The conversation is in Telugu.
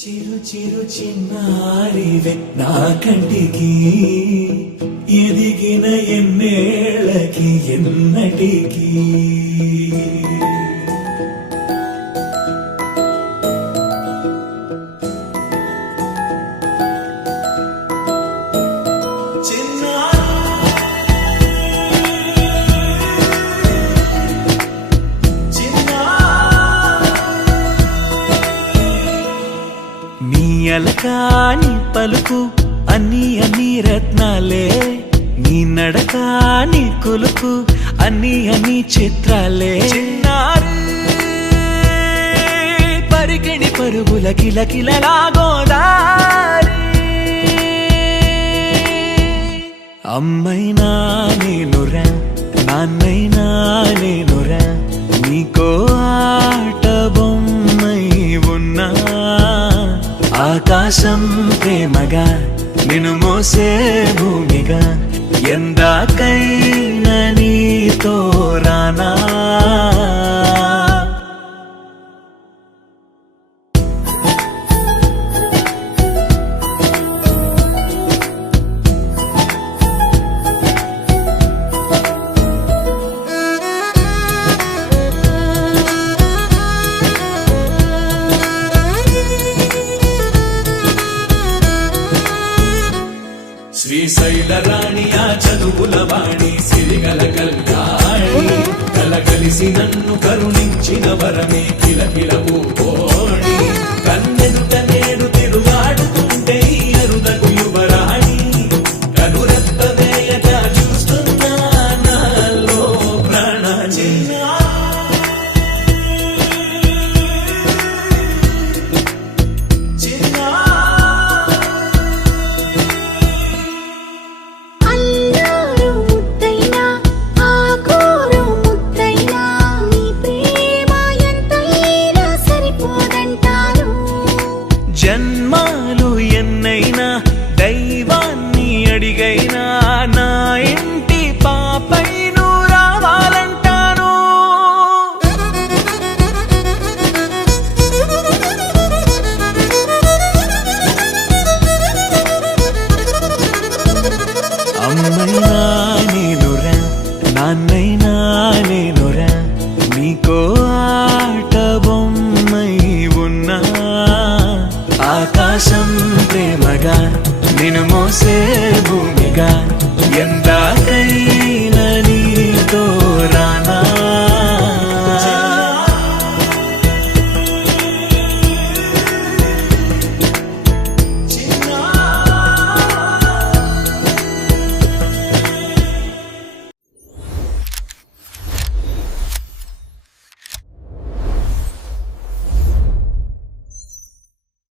చిరు చిరు చిన్నారివే నా కంటికి ఎదిగిన ఎన్నేళ్ళకి ఎన్నటికి అలకాని పలుకు అన్ని అన్ని రత్నాలే నీ నడకాని కులుకు అన్ని అన్ని చిత్రాలే చిన్నారు పరికిణి పరుగుల కిలకిలలాగోదారి అమ్మైనా నేనురా నాన్నైనా నేనురా నీకో ఆట బొమ్మై ఉన్నా ఆకాశం ప్రేమగా నిన్ను మోసే భూమిగా ఎందాకైనా నీతో రానా శ్రీశైల రాణి ఆ చదువుల వాణి సిరిగల కల్యాణి కలగలిసి నన్ను కరుణించిన వరమే కిలకిల పూకోణి కన్నెదుట నేడు తిరుగాడుతుంటే అరుదకు యువరాణి కనురెప్ప వేయక చూస్తున్నా నాలో ప్రాణ జన్మాలు ఎన్నైనా దైవాన్ని అడిగైనా నా ఇంటి పాపై నువ్వు రావాలంటాను అమ్మైనా